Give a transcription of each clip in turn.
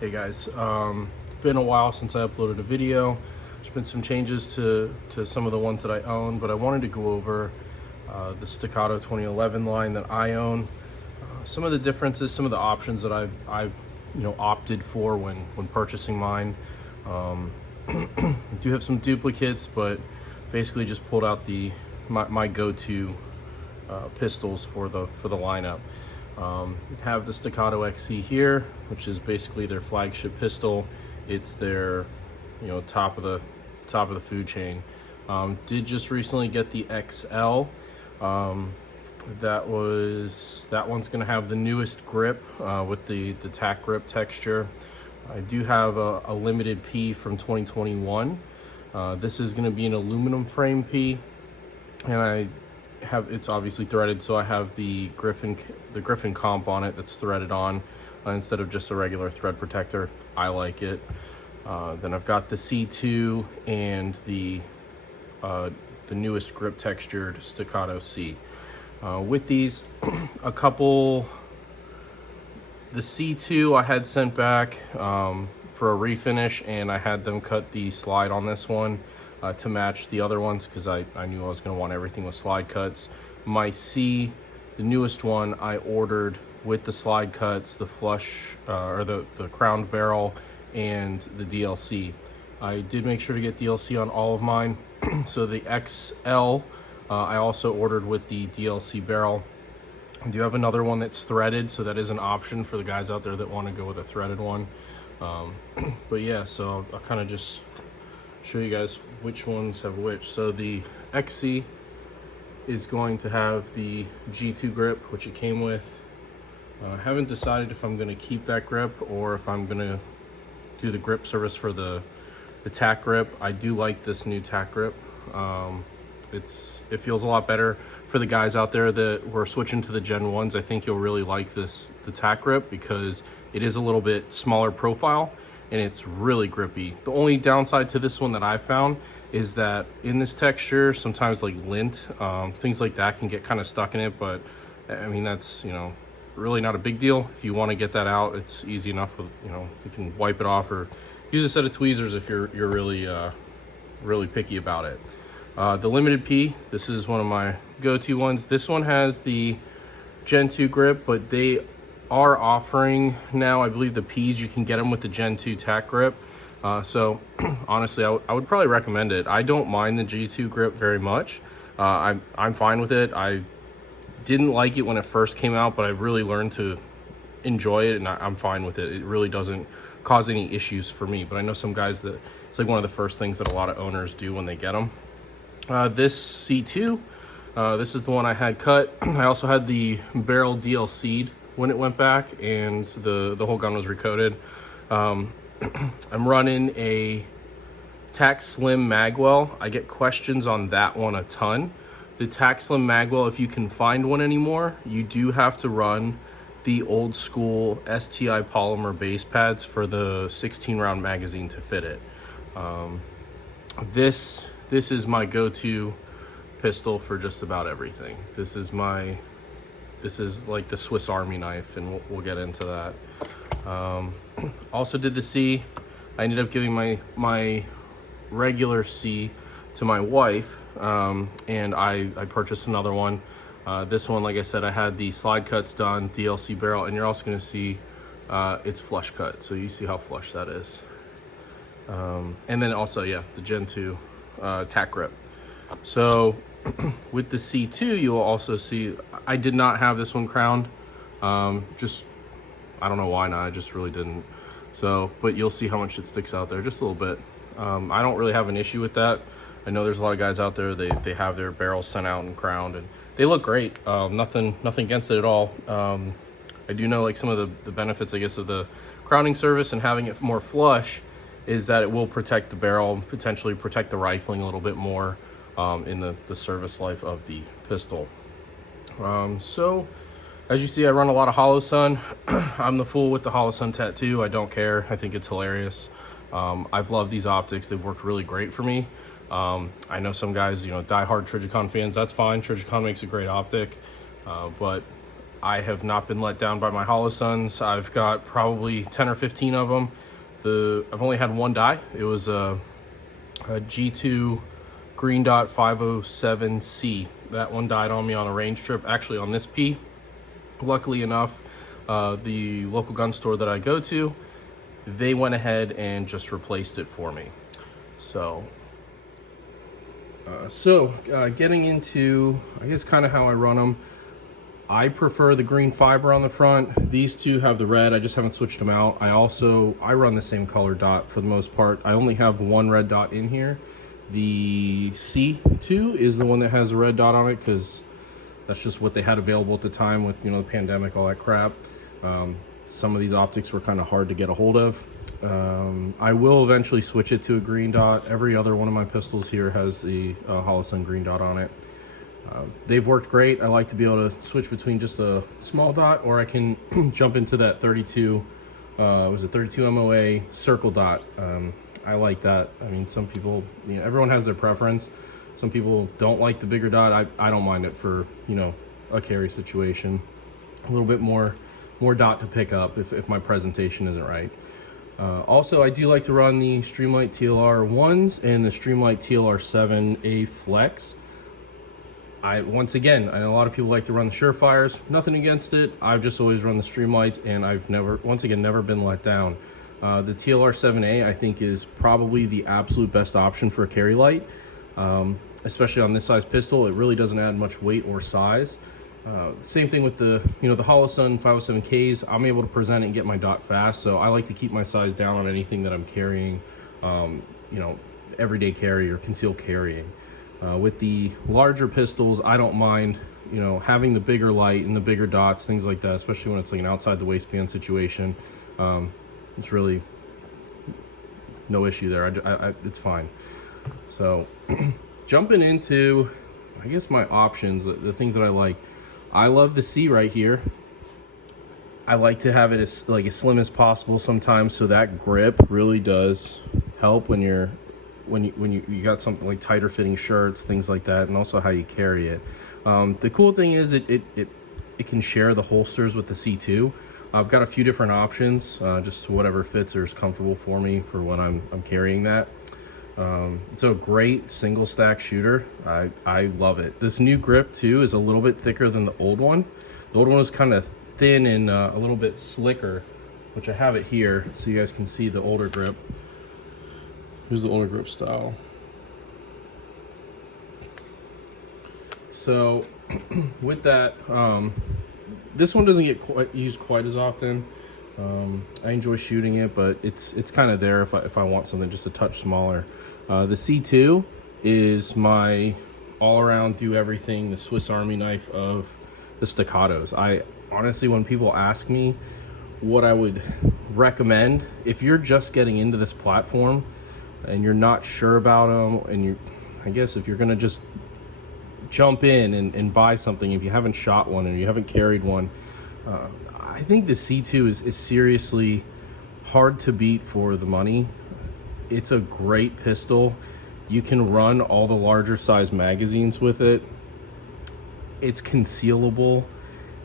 Hey guys, been a while since I uploaded a video. There's been some changes to some of the ones that I own, but I wanted to go over the Staccato 2011 line that I own. Some of the differences, some of the options that I've opted for when purchasing mine. I do have some duplicates, but basically just pulled out my go-to pistols for the lineup. Have the Staccato XC here, which is basically their flagship pistol. It's their, top of the food chain. Did just recently get the XL. That one's gonna have the newest grip with the tack grip texture. I do have a limited P from 2021. This is gonna be an aluminum frame P, and it's obviously threaded, so I have the Griffin comp on it that's threaded on instead of just a regular thread protector. I like it. Then I've got the C2 and the newest grip textured Staccato C. With these, the C2 I had sent back for a refinish, and I had them cut the slide on this one to match the other ones because I knew I was going to want everything with slide cuts. My C, the newest one, I ordered with the slide cuts, the flush or the crowned barrel, and the DLC. I did make sure to get DLC on all of mine. So the XL, I also ordered with the DLC barrel. I do have another one that's threaded, so that is an option for the guys out there that want to go with a threaded one. But yeah, so I'll kind of just show you guys which ones have which. So the XC is going to have the G2 grip, which it came with. I haven't decided if I'm going to keep that grip or if I'm going to do the grip service for the tack grip. I do like this new tack grip. It feels a lot better for the guys out there that were switching to the Gen 1s. I think you'll really like the tack grip because it is a little bit smaller profile and it's really grippy. The only downside to this one that I've found is that in this texture, sometimes like lint, things like that can get kind of stuck in it, but I mean, that's, really not a big deal. If you want to get that out, it's easy enough with, you can wipe it off or use a set of tweezers if you're really picky about it. The limited P, this is one of my go-to ones. This one has the Gen 2 grip, but they are offering now, I believe, the Ps, you can get them with the Gen 2 tack grip. So honestly, I would probably recommend it. I don't mind the G2 grip very much. I'm fine with it. I didn't like it when it first came out, but I really learned to enjoy it, and I'm fine with it. It really doesn't cause any issues for me, but I know some guys that it's like one of the first things that a lot of owners do when they get them. This C2, this is the one I had cut. I also had the barrel DLC'd when it went back, and the whole gun was recoated. I'm running a Tac Slim Magwell. I get questions on that one a ton. The Tac Slim Magwell, if you can find one anymore, you do have to run the old school STI polymer base pads for the 16 round magazine to fit it. This is my go-to pistol for just about everything. This is like the Swiss Army knife, and we'll get into that. Also did the C. I ended up giving my regular C to my wife, and I purchased another one. This one, like I said, I had the slide cuts done, DLC barrel, and you're also going to see it's flush cut, so you see how flush that is. And then also, yeah, the Gen 2 tack grip. So with the C2, you will also see I did not have this one crowned. Just, I don't know why not, I just really didn't. So, but you'll see how much it sticks out there, just a little bit. I don't really have an issue with that. I know there's a lot of guys out there, they have their barrels sent out and crowned, and they look great. Nothing against it at all. I do know like some of the benefits, I guess, of the crowning service and having it more flush is that it will protect the barrel, potentially protect the rifling a little bit more in the service life of the pistol. So as you see, I run a lot of Hollow Sun. I'm the fool with the Hollow Sun tattoo. I don't care. I think it's hilarious. I've loved these optics. They've worked really great for me. I know some guys, diehard Trijicon fans. That's fine. Trijicon makes a great optic. But I have not been let down by my Holosuns. I've got probably 10 or 15 of them. I've only had one die. It was a G2 Green Dot 507C. That one died on me on a range trip, actually on this P. Luckily enough, the local gun store that I go to, they went ahead and just replaced it for me. So getting into, I guess, kind of how I run them. I prefer the green fiber on the front. These two have the red. I just haven't switched them out. I run the same color dot for the most part. I only have one red dot in here. The C2 is the one that has a red dot on it because that's just what they had available at the time with, the pandemic, all that crap. Some of these optics were kind of hard to get a hold of. I will eventually switch it to a green dot. Every other one of my pistols here has the Holosun green dot on it. They've worked great. I like to be able to switch between just a small dot, or I can jump into that 32 MOA circle dot. I like that. I mean, some people, everyone has their preference. Some people don't like the bigger dot. I don't mind it for, a carry situation. A little bit more dot to pick up if my presentation isn't right. Also, I do like to run the Streamlight TLR 1s and the Streamlight TLR 7A Flex. Once again, I know a lot of people like to run the Surefires. Nothing against it. I've just always run the Streamlights, and I've never been let down. The TLR 7A, I think, is probably the absolute best option for a carry light, especially on this size pistol. It really doesn't add much weight or size. Same thing with the Holosun 507Ks. I'm able to present it and get my dot fast, so I like to keep my size down on anything that I'm carrying, everyday carry or concealed carrying. With the larger pistols, I don't mind, having the bigger light and the bigger dots, things like that, especially when it's like an outside the waistband situation. It's really no issue there. It's fine. So jumping into, I guess, my options, the things that I like. I love the C right here. I like to have it as slim as possible sometimes, so that grip really does help when you got something like tighter fitting shirts, things like that, and also how you carry it. The cool thing is it can share the holsters with the C2. I've got a few different options, just whatever fits or is comfortable for me for when I'm carrying that. It's a great single stack shooter. I love it. This new grip too is a little bit thicker than the old one. The old one was kind of thin and a little bit slicker, which I have it here so you guys can see the older grip. Here's the older grip style. So with that, this one doesn't get used quite as often. I enjoy shooting it, but it's kind of there if I want something just a touch smaller. The C2 is my all-around do everything, the Swiss Army knife of the Staccatos. I honestly, when people ask me what I would recommend, if you're just getting into this platform and you're not sure about them, and I guess if you're gonna just jump in and buy something, if you haven't shot one and you haven't carried one, I think the C2 is seriously hard to beat for the money. It's a great pistol. You can run all the larger size magazines with it. It's concealable.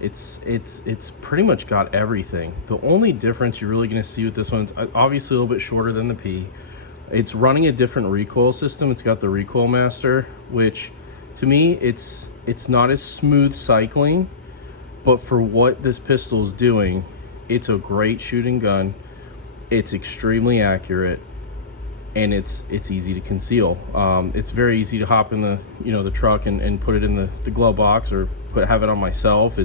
It's pretty much got everything. The only difference you're really gonna see with this one, it's obviously a little bit shorter than the P. It's running a different recoil system. It's got the Recoil Master, which to me, it's not as smooth cycling, but for what this pistol is doing, it's a great shooting gun. It's extremely accurate, and it's easy to conceal. It's very easy to hop in the truck and put it in the glove box or have it on myself.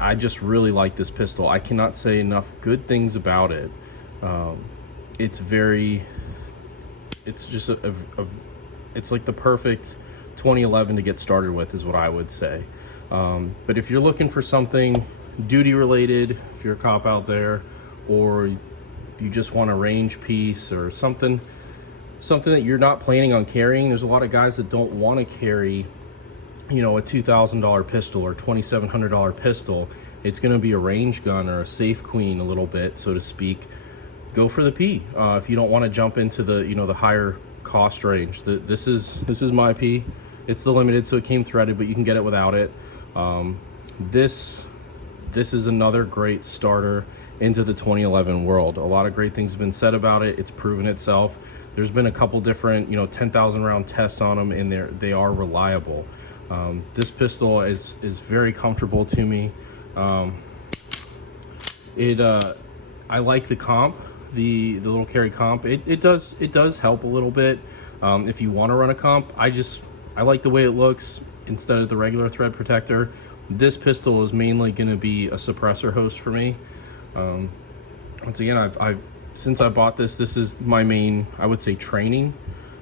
I just really like this pistol. I cannot say enough good things about it. It's just it's like the perfect 2011 to get started with, is what I would say. But if you're looking for something duty related, if you're a cop out there, or you just want a range piece or something that you're not planning on carrying, there's a lot of guys that don't want to carry, a $2,000 pistol or $2,700 pistol. It's going to be a range gun or a safe queen a little bit, so to speak. Go for the P. If you don't want to jump into the higher cost range, this is my P. It's the limited, so it came threaded, but you can get it without it. This this is another great starter into the 2011 world. A lot of great things have been said about it. It's proven itself. There's been a couple different, 10,000 round tests on them, and they are reliable. This pistol is very comfortable to me. I like the comp, the little carry comp. It does help a little bit if you want to run a comp. I like the way it looks instead of the regular thread protector. This pistol is mainly going to be a suppressor host for me. Once again, I've since I bought this is my main, I would say, training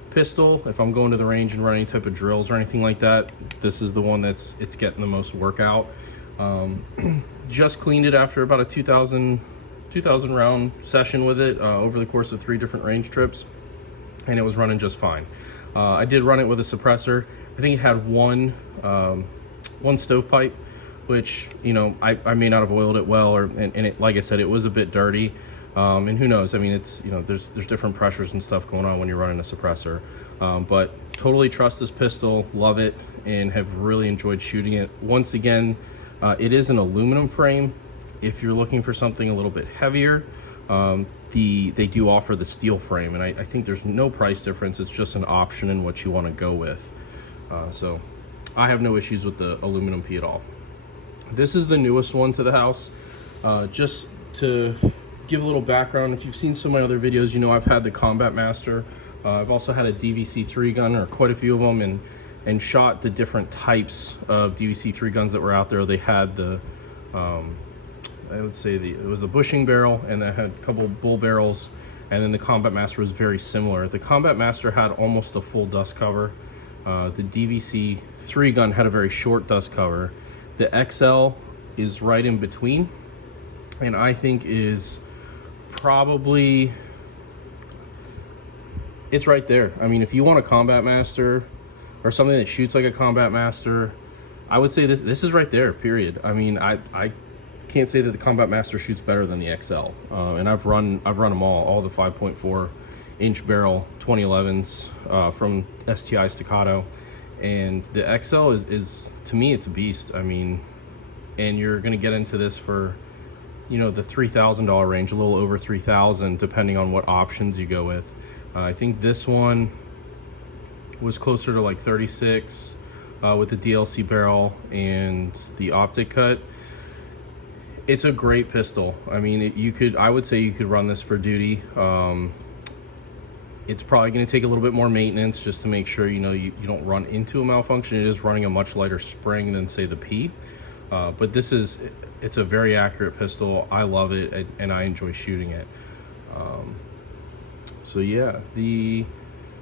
pistol. If I'm going to the range and run any type of drills or anything like that, this is the one it's getting the most workout. Just cleaned it after about a 2,000 round session with it over the course of 3 different range trips, and it was running just fine. I did run it with a suppressor. I think it had one stovepipe, which I may not have oiled it well, and it, like I said, it was a bit dirty. And who knows? I mean, it's there's different pressures and stuff going on when you're running a suppressor. But totally trust this pistol, love it, and have really enjoyed shooting it. Once again, it is an aluminum frame. If you're looking for something a little bit heavier, they do offer the steel frame, and I think there's no price difference. It's just an option in what you want to go with. So I have no issues with the aluminum P at all. This is the newest one to the house. Just to give a little background, if you've seen some of my other videos, I've had the Combat Master. I've also had a DVC-3 gun, or quite a few of them, and shot the different types of DVC-3 guns that were out there. They had the, I would say it was the bushing barrel, and that had a couple bull barrels, and then the Combat Master was very similar. The Combat Master had almost a full dust cover. The DVC-3 gun had a very short dust cover. The XL is right in between, and I think is probably, it's right there. I mean, if you want a Combat Master or something that shoots like a Combat Master, I would say this is right there, period. I mean, I can't say that the Combat Master shoots better than the XL. And I've run them all the 5.4 inch barrel 2011s from STI Staccato, and the XL is to me, it's a beast. I mean, and you're gonna get into this for the $3,000 range, a little over 3,000, depending on what options you go with. I think this one was closer to like 36 with the DLC barrel and the optic cut. It's a great pistol. I mean, I would say you could run this for duty. It's probably going to take a little bit more maintenance just to make sure you don't run into a malfunction. It is running a much lighter spring than, say, the P. But it's a very accurate pistol. I love it, and I enjoy shooting it. So yeah, the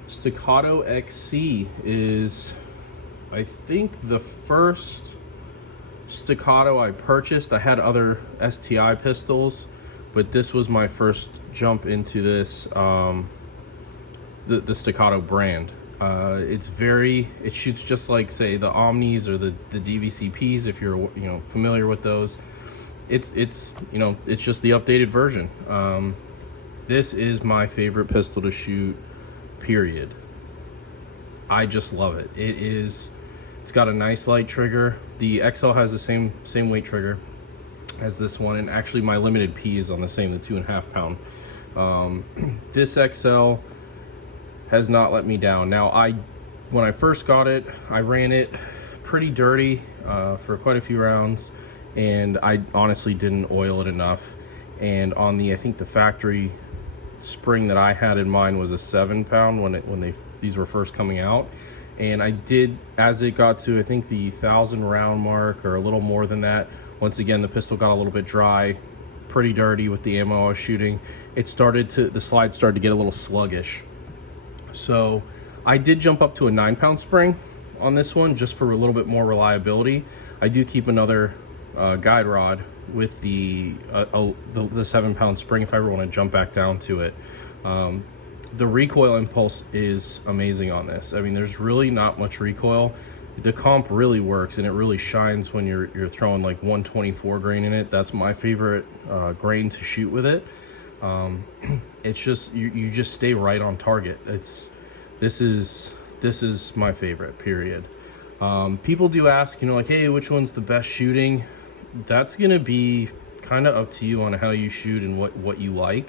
Staccato XC is, I think, the first Staccato I purchased. I had other STI pistols, but this was my first jump into this, the Staccato brand. It shoots just like, say, the Omnis or the DVCPs, if you're familiar with those. It's just the updated version. This is my favorite pistol to shoot, period. I just love it. It's got a nice light trigger. The XL has the same weight trigger as this one, and actually my limited P is on the same, the 2.5 pound. This XL has not let me down. Now, when I first got it, I ran it pretty dirty for quite a few rounds, and I honestly didn't oil it enough. And on I think the factory spring that I had in mind was a 7 pound when these were first coming out. And I did, as it got to, I think, the 1,000 round mark or a little more than that, once again, the pistol got a little bit dry, pretty dirty with the ammo I was shooting. The slide started to get a little sluggish. So I did jump up to a 9 pound spring on this one just for a little bit more reliability. I do keep another guide rod with the 7 pound spring if I ever want to jump back down to it. The recoil impulse is amazing on this. I mean, there's really not much recoil. The comp really works, and it really shines when you're throwing like 124 grain in it. That's my favorite grain to shoot with it. It's just you just stay right on target. This is my favorite, period. People do ask, like, hey, which one's the best shooting? That's gonna be kind of up to you on how you shoot and what you like.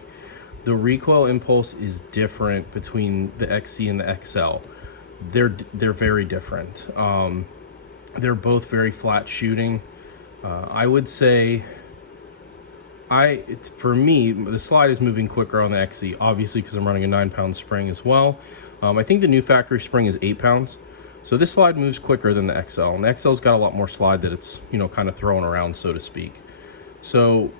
The recoil impulse is different between the XC and the XL. They're very different. They're both very flat shooting. I would say for me, the slide is moving quicker on the XC, obviously because I'm running a 9-pound spring as well. I think the new factory spring is 8 pounds. So this slide moves quicker than the XL, and the XL's got a lot more slide that it's, you know, kind of throwing around, so to speak. So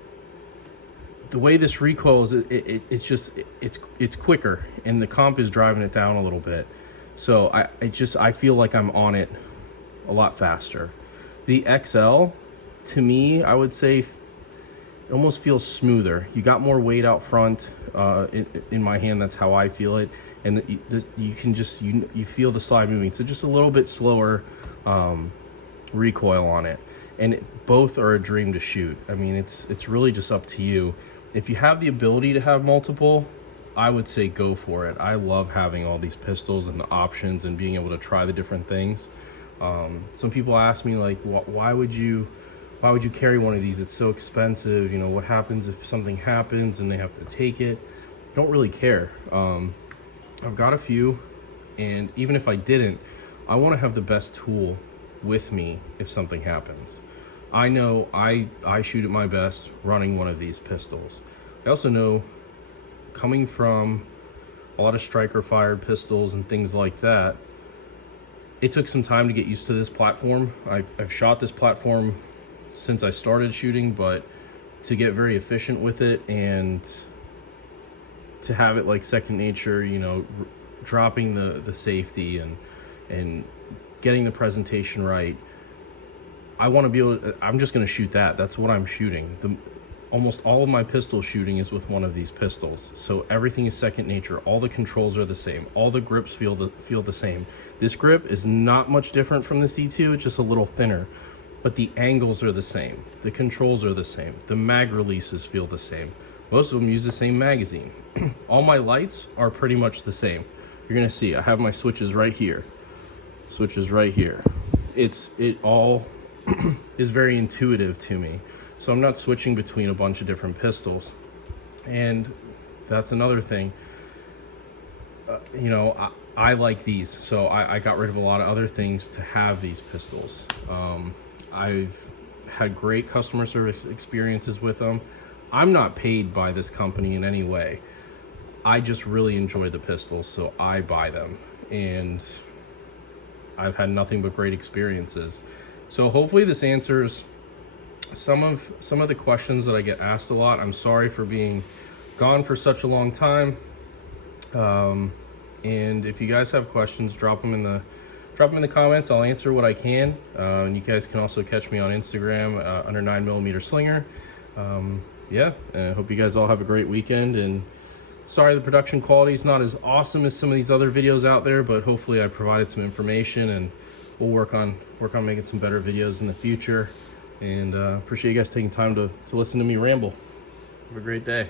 the way this recoils, it's quicker, and the comp is driving it down a little bit. So I feel like I'm on it a lot faster. The XL, to me, I would say it almost feels smoother. You got more weight out front. In my hand, that's how I feel it, and you can just you feel the slide moving. So just a little bit slower recoil on it, and both are a dream to shoot. I mean, it's really just up to you. If you have the ability to have multiple, I would say go for it. I love having all these pistols and the options and being able to try the different things. Some people ask me, like, why would you carry one of these? It's so expensive. You know, what happens if something happens and they have to take it? I don't really care. I've got a few, and even if I didn't, I want to have the best tool with me if something happens. I know I shoot at my best running one of these pistols. I also know, coming from a lot of striker fired pistols and things like that, it took some time to get used to this platform. I've shot this platform since I started shooting, but to get very efficient with it and to have it like second nature, you know, dropping the safety and getting the presentation right, I want to be able to, I'm just going to shoot that. That's what I'm shooting. Almost all of my pistol shooting is with one of these pistols. So everything is second nature. All the controls are the same. All the grips feel the same. This grip is not much different from the C2, it's just a little thinner. But the angles are the same. The controls are the same. The mag releases feel the same. Most of them use the same magazine. All my lights are pretty much the same. You're gonna see, I have my switches right here. Switches right here. It all is very intuitive to me. So I'm not switching between a bunch of different pistols. And that's another thing. You know, I like these, so I got rid of a lot of other things to have these pistols. I've had great customer service experiences with them. I'm not paid by this company in any way. I just really enjoy the pistols, so I buy them. And I've had nothing but great experiences. So hopefully this answers some of the questions that I get asked a lot. I'm sorry for being gone for such a long time. And if you guys have questions, drop them in the comments. I'll answer what I can. And you guys can also catch me on Instagram under 9mm Slinger. Yeah, I hope you guys all have a great weekend. And sorry the production quality is not as awesome as some of these other videos out there, but hopefully I provided some information, and we'll work on making some better videos in the future. And appreciate you guys taking time to listen to me ramble. Have a great day.